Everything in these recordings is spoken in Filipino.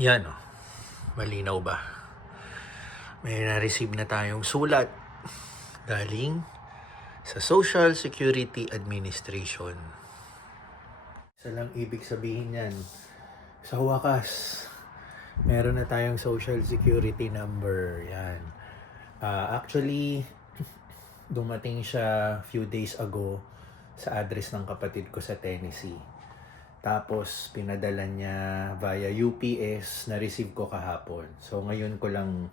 Yan o, malinaw ba? May na-receive na tayong sulat galing sa Social Security Administration. Isa lang ibig sabihin yan. Sa wakas, meron na tayong Social Security number. Yan. Actually, dumating siya few days ago sa address ng kapatid ko sa Tennessee. Tapos, pinadala niya via UPS, na-receive ko kahapon. So, ngayon ko lang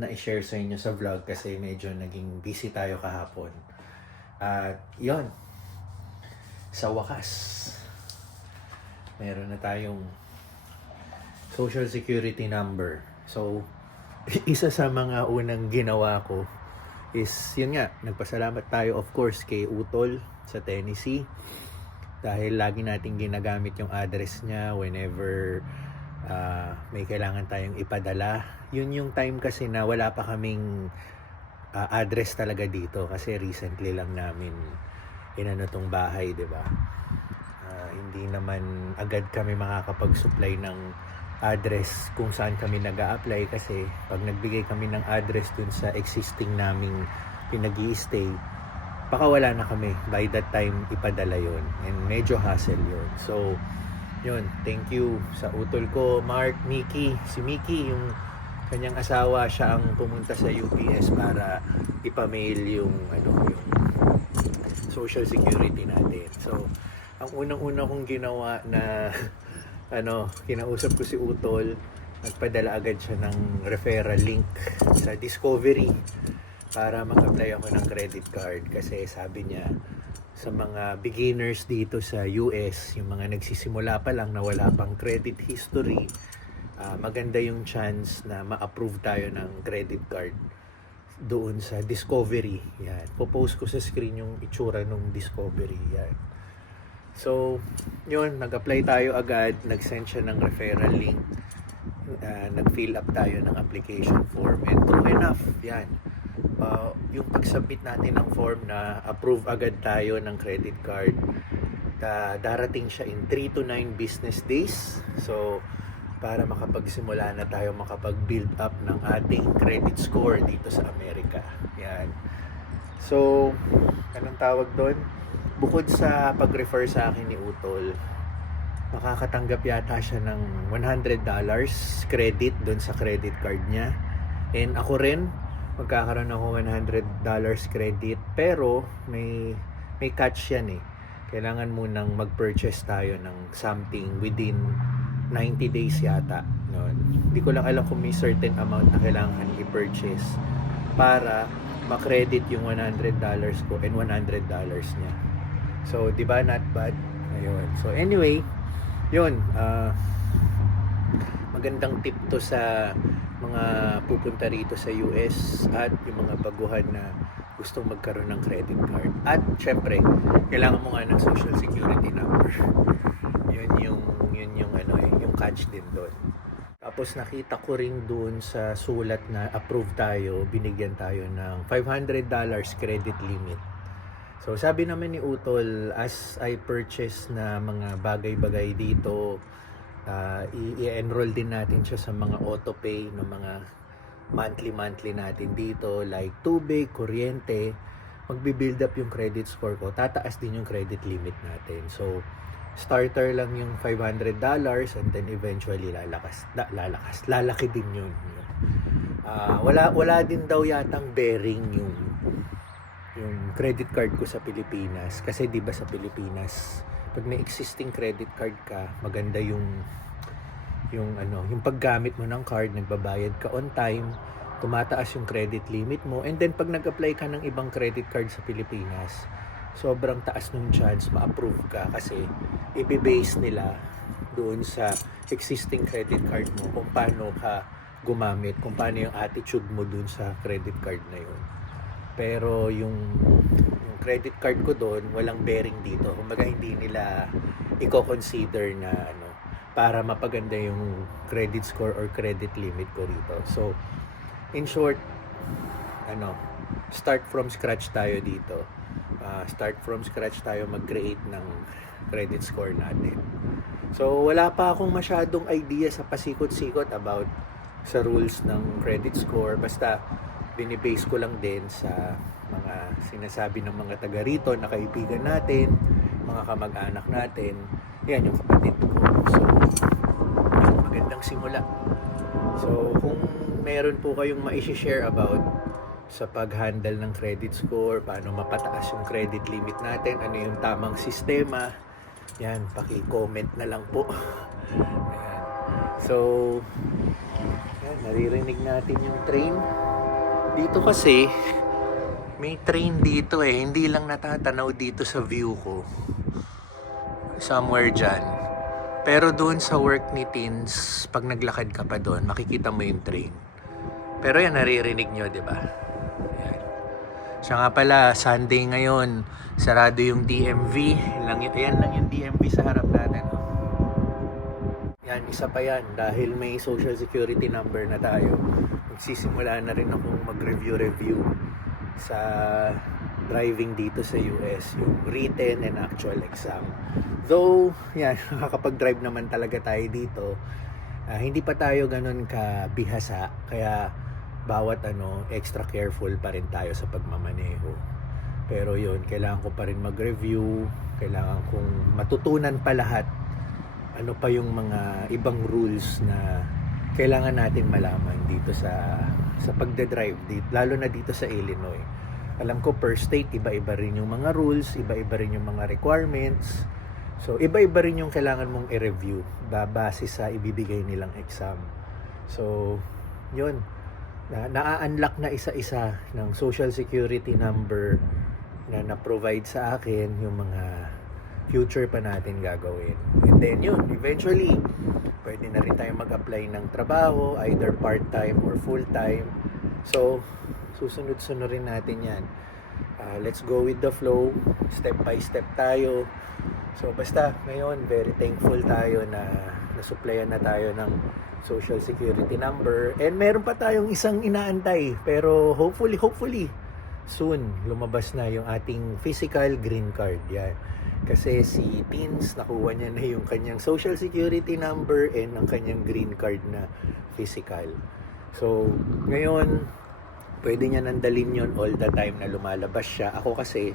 na-share sa inyo sa vlog kasi medyo naging busy tayo kahapon. At, yon, sa wakas, meron na tayong Social Security number. So, isa sa mga unang ginawa ko is, yun nga, nagpasalamat tayo of course kay Utol sa Tennessee. Dahil lagi nating ginagamit yung address niya whenever may kailangan tayong ipadala. Yun yung time kasi na wala pa kaming address talaga dito kasi recently lang namin inano tong bahay, di ba? Hindi naman agad kami makakapag-supply ng address kung saan kami nag-a-apply kasi pag nagbigay kami ng address dun sa existing naming pinag-i-stay, baka wala na kami by that time ipadala yon, and medyo hassle yon. So yun, thank you sa utol ko, Mark, Mickey. Si Mickey, yung kanyang asawa, siya ang pumunta sa UPS para ipamail yung Social Security natin. So ang unang-una kong ginawa na kinausap ko si Utol, nagpadala agad siya ng referral link sa Discovery para mag-apply ako ng credit card kasi sabi niya sa mga beginners dito sa US, yung mga nagsisimula pa lang na wala pang credit history, maganda yung chance na ma-approve tayo ng credit card doon sa Discovery. Yan. Po-post ko sa screen yung itsura ng Discovery. Yan. So, yun, nag-apply tayo agad, nag-send siya ng referral link, nag-fill up tayo ng application form, and true enough, yan. Yung pag-submit natin ng form na approve agad tayo ng credit card, darating siya in 3 to 9 business days. So, para makapagsimula na tayo makapag-build up ng ating credit score dito sa Amerika. Yan. So, anong tawag doon? Bukod sa pag-refer sa akin ni Utol, makakatanggap yata siya ng $100 credit doon sa credit card niya. And ako rin, magkakaroon ako $100 credit, pero may catch yan eh. Kailangan munang mag-purchase tayo ng something within 90 days yata. Hindi ko lang alam kung may certain amount na kailangan i-purchase para ma-credit yung $100 ko and $100 niya. So, di ba, not bad? Ayun. So, anyway, yun. Magandang tip to sa mga pupunta rito sa US at yung mga baguhan na gustong magkaroon ng credit card. At, syempre, kailangan mo nga ng Social Security number. Yun yung catch din doon. Tapos, nakita ko rin doon sa sulat na approve tayo, binigyan tayo ng $500 credit limit. So, sabi naman ni Utol, as I purchase na mga bagay-bagay dito, i-enroll din natin siya sa mga auto-pay ng mga monthly natin dito, like tubig, kuryente. Magbi-build up yung credit score ko, tataas din yung credit limit natin. So, starter lang yung $500 and then eventually lalaki din yun. Wala din daw yatang bearing yung credit card ko sa Pilipinas kasi 'di ba sa Pilipinas pag may existing credit card ka, maganda yung paggamit mo ng card, nagbabayad ka on time, tumataas yung credit limit mo, and then pag nag-apply ka ng ibang credit card sa Pilipinas, sobrang taas ng chance ma-approve ka kasi i-base nila doon sa existing credit card mo kung paano ka gumamit, kung paano yung attitude mo doon sa credit card na yun. Pero yung credit card ko doon, walang bearing dito. Kumbaga hindi nila i-consider na para mapaganda yung credit score or credit limit ko rito. So, in short, start from scratch tayo dito. Start from scratch tayo mag-create ng credit score natin. So wala pa akong masyadong idea sa pasikot-sikot about sa rules ng credit score. Basta binibase ko lang din sa mga sinasabi ng mga taga rito na kaibigan natin, mga kamag-anak natin. Yan yung kapatid ko. So magandang simula. So kung meron po kayong ma-share about sa pag-handle ng credit score, paano mapataas yung credit limit natin, ano yung tamang sistema, yan, paki-comment na lang po. Ayan. So, yan, naririnig natin yung train. Dito kasi, may train dito hindi lang natatanaw dito sa view ko. Somewhere dyan. Pero doon sa work ni Teens, pag naglakad ka pa doon, makikita mo yung train. Pero yan, naririnig nyo, di ba? Yan. Siya nga pala, Sunday ngayon, sarado yung DMV. Yan lang yung DMV sa harap natin. Yan, isa pa yan. Dahil may social security number na tayo, magsisimula na rin akong mag-review sa driving dito sa US, yung written and actual exam. Though, yan, nakakapag-drive naman talaga tayo dito, hindi pa tayo ganun kabihasa, kaya bawat extra careful pa rin tayo sa pagmamaneho. Pero yun, kailangan ko pa rin mag-review, kailangan kong matutunan pa lahat ano pa yung mga ibang rules na kailangan natin malaman dito sa pagdadrive dito, lalo na dito sa Illinois. Alam ko per state iba-iba rin yung mga rules, iba-iba rin yung mga requirements. So iba-iba rin yung kailangan mong i-review base sa ibibigay nilang exam. So yun, na-unlock na isa-isa ng social security number na na-provide sa akin yung mga future pa natin gagawin. And then yun, eventually pwede na rin tayo mag-apply ng trabaho, either part-time or full-time. So susunod-sunod rin natin yan. Let's go with the flow, step by step tayo. So basta ngayon, very thankful tayo na nasupplyan na tayo ng social security number, and meron pa tayong isang inaantay, pero hopefully soon lumabas na yung ating physical green card. Yan, kasi si Teens nakuha niya na yung kanyang social security number and ang kanyang green card na physical. So ngayon pwede niya nandalin yon all the time na lumalabas siya. Ako kasi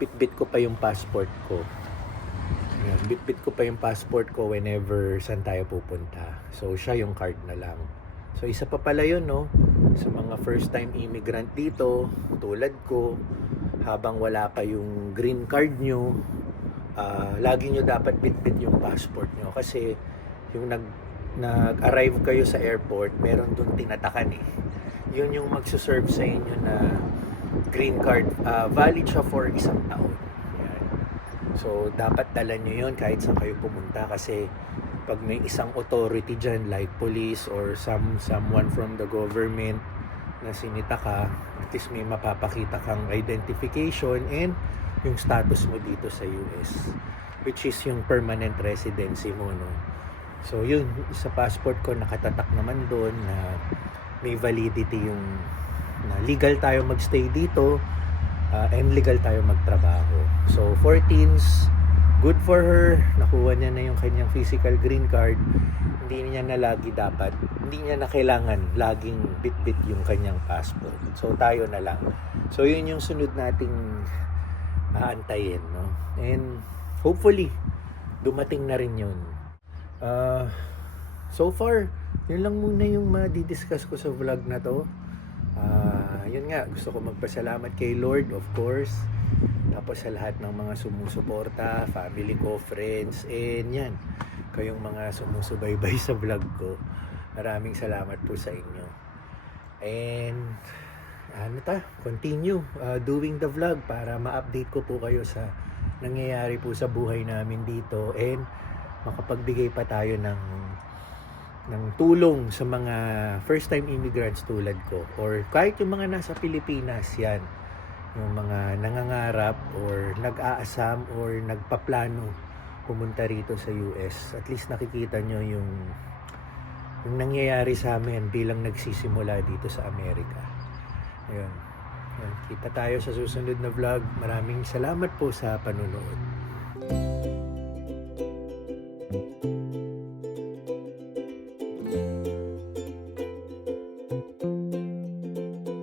bitbit ko pa yung passport ko. Bitbit ko pa yung passport ko whenever saan tayo pupunta. So siya yung card na lang. So isa pa pala yun, no? Sa mga first time immigrant dito, tulad ko, habang wala pa yung green card nyo, lagi nyo dapat bitbit yung passport nyo. Kasi yung nag-arrive kayo sa airport, meron dun tinatakan Yun yung magsuserve sa inyo na green card. Valid siya for isang taon. So, dapat dala nyo yun kahit saan kayo pumunta, kasi pag may isang authority dyan like police or someone from the government na sinita ka, at least may mapapakita kang identification and yung status mo dito sa US, which is yung permanent residency mo, no? So, yun, sa passport ko nakatatak naman doon na may validity yung na legal tayo magstay dito, and legal tayo magtrabaho. So 14s, good for her, nakuha niya na yung kanyang physical green card. Hindi niya na kailangan laging bitbit yung kanyang passport. So tayo na lang. So yun yung sunod nating aantayin, no? And hopefully dumating na rin yun. So far, yun lang muna yung ma-discuss ko sa vlog na to. Yun nga, gusto ko magpasalamat kay Lord, of course, tapos sa lahat ng mga sumusuporta, family ko, friends, and yan, kayong mga sumusubaybay sa vlog ko. Maraming salamat po sa inyo. And continue doing the vlog para ma-update ko po kayo sa nangyayari po sa buhay namin dito, and makapagbigay pa tayo ng tulong sa mga first time immigrants tulad ko, or kahit yung mga nasa Pilipinas, yan, yung mga nangangarap or nag-aasam or nagpaplano pumunta rito sa US. At least nakikita nyo yung nangyayari sa amin bilang nagsisimula dito sa Amerika. Ayun. Kita tayo sa susunod na vlog. Maraming salamat po sa panonood. Bye.